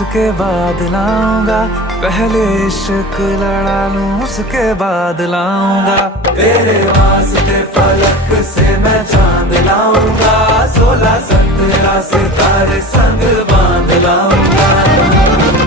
उसके बाद लाऊंगा, पहले इश्क लड़ा लूं उसके बाद लाऊंगा। तेरे वास्ते फलक से मैं चांद लाऊंगा, 16-17 सितारे संग बांध लाऊंगा।